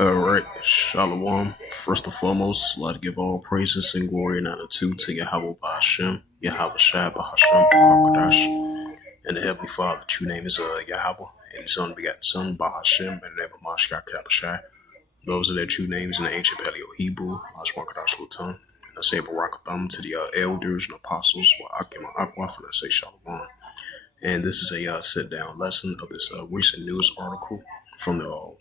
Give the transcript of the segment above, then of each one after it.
All right, Shalom. First and foremost, I'd like to give all praises and glory and honor to Yahweh Bahashem, Yahweh Shai Bahashem, Karkadash, and the Heavenly Father. True name is Yahweh, and His Son begotten Son Bahashem, and the name of Mashka Shai. Those are their true names in the ancient Paleo Hebrew, Ashwakadash Lutan. And I say Barakatham to the elders and apostles, Wa'akim Aqua, and I say Shalom. And this is a sit down lesson of this recent news article from the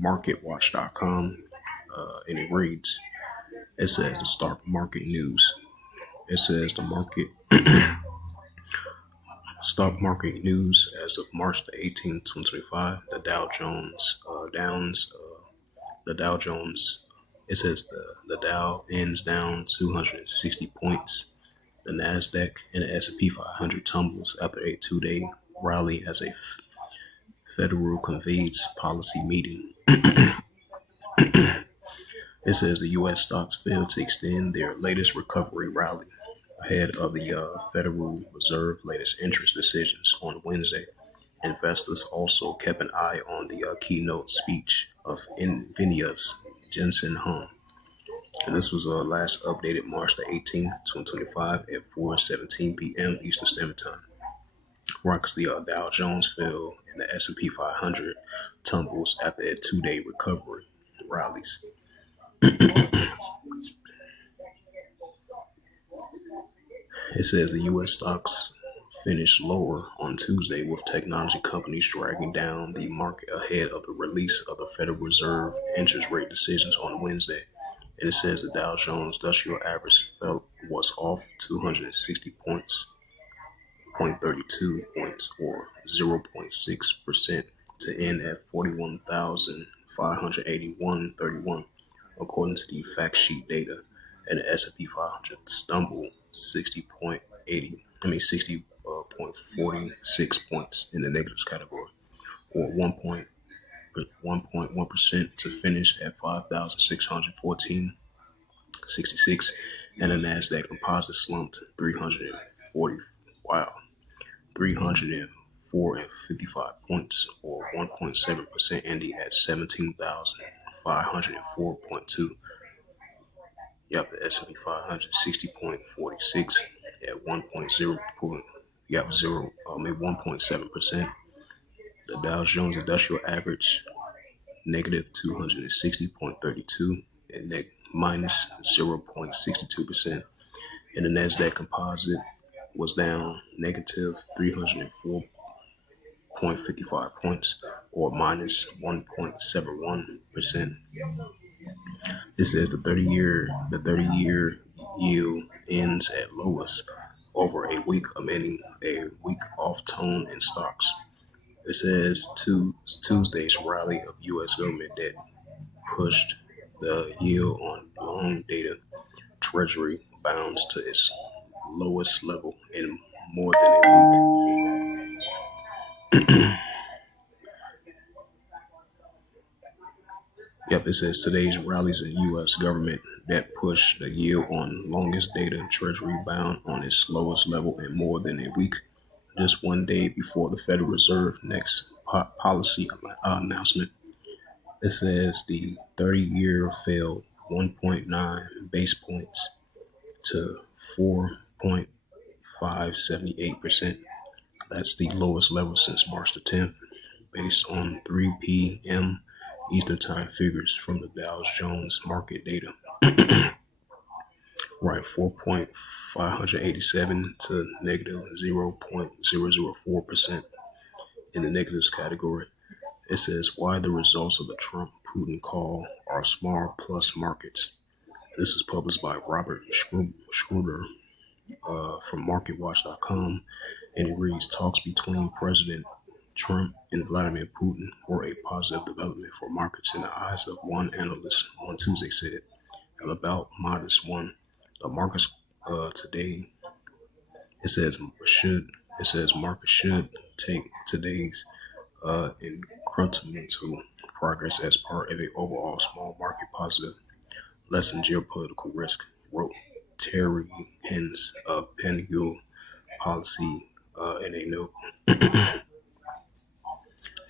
marketwatch.com, and it reads, it says the stock market news. It says the stock market news as of March the 18th, 2025, the Dow Jones the Dow Jones, it says the Dow ends down 260 points. The Nasdaq and the S&P 500 tumbles after a 2-day rally as a Federal convenes policy meeting. It says the U.S. stocks failed to extend their latest recovery rally ahead of the Federal Reserve latest interest decisions on Wednesday. Investors also kept an eye on the keynote speech of NVIDIA's Jensen Huang. And this was last updated March the 18th, 2025 at 4:17 p.m. Eastern Standard Time. Rocks the Dow Jones fell and the S&P 500 tumbles after a 2-day recovery rallies. It says the U.S. stocks finished lower on Tuesday, with technology companies dragging down the market ahead of the release of the Federal Reserve interest rate decisions on Wednesday. And it says the Dow Jones Industrial Average was off 260 points, 0.32 points, or 0.6%, to end at 41,581.31, according to the fact sheet data. And the S&P 500 stumbled 60.46 points in the negatives category, or 1.1% to finish at 5,614.66, and the Nasdaq Composite slumped 304.55 points, or 1.7%, ending at 17,504.2. The S&P 500 60.46 at 1.7%. The Dow Jones Industrial Average negative 260.32 and minus 0.62%. And the Nasdaq Composite was down negative 304.55 points, or minus 1.71%. It says the 30-year yield ends at lowest over a week, amending a week-off tone in stocks. It says Tuesday's rally of U.S. government debt pushed the yield on long-dated Treasury bonds to its lowest level in more than a week. It says today's rallies in U.S. government debt pushed the yield on longest dated Treasury bound on its lowest level in more than a week, just 1 day before the Federal Reserve next policy announcement. It says the 30-year fell 1.9 base points to 4.578%. That's the lowest level since March the 10th, based on 3 p.m. Eastern Time figures from the Dow Jones market data. Right, 4.587 to negative 0.004% in the negatives category. It says why the results of the Trump-Putin call are small plus markets. This is published by Robert Schroeder from MarketWatch.com, and it reads, talks between President Trump and Vladimir Putin were a positive development for markets in the eyes of one analyst on Tuesday, said, at about modest one. The markets today, it says markets should take today's incremental progress as part of an overall small market positive, lessen geopolitical risk, wrote Terry Hens of Penguin Policy in a note.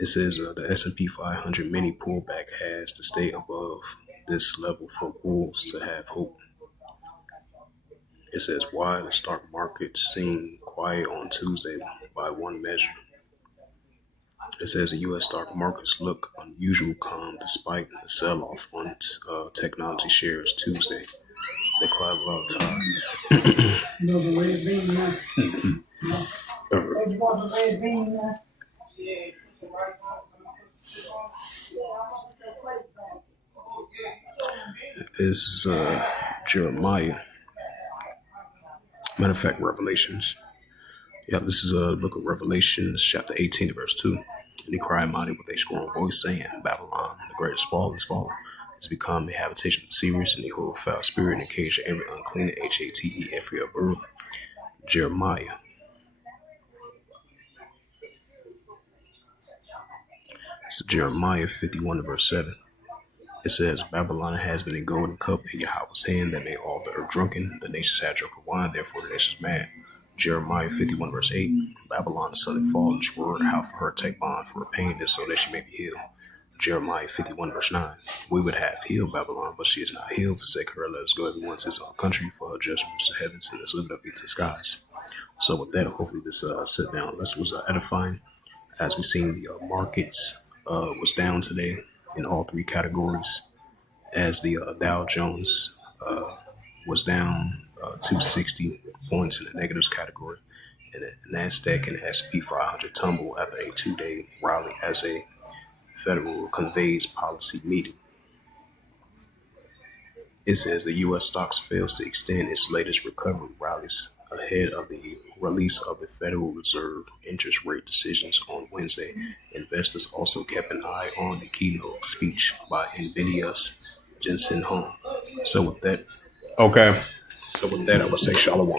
It says the S&P 500 mini pullback has to stay above this level for bulls to have hope. It says why the stock market seemed quiet on Tuesday by one measure. It says the U.S. stock markets look unusual calm despite the sell-off on technology shares Tuesday. They climbed about time. No, the red bean now. You want the red bean now? This is Jeremiah. Matter of fact, Revelations. Yeah, this is a book of Revelations, chapter 18, verse 2. And he cried mighty with a strong voice, saying, Babylon, the greatest fall is fallen. It's become a habitation of the seers, and the whole foul spirit, and the cage of every unclean, Hate, every bird. Jeremiah. So Jeremiah 51, verse 7. It says, Babylon has been a golden cup in Yahweh's hand that made all the earth drunken. The nations had drunk of wine, therefore the nations mad. Jeremiah 51, verse 8. Babylon is suddenly fallen, word how for her take bond for her pain, and so that she may be healed. Jeremiah 51, verse 9. We would have healed Babylon, but she is not healed. Forsake her, let us go everyone to his own country, for her judgment to heavens, and let's lift up into the skies. So with that, hopefully this sit down this was edifying. As we've seen, the markets was down today in all three categories, as the Dow Jones was down 260 points in the negatives category, and the Nasdaq and S&P 500 tumble after a 2-day rally as a federal convenes policy meeting. It says the U.S. stocks fails to extend its latest recovery rallies ahead of the release of the Federal Reserve interest rate decisions on Wednesday. Investors also kept an eye on the keynote speech by NVIDIA's Jensen Huang. So with that, I would say shalom.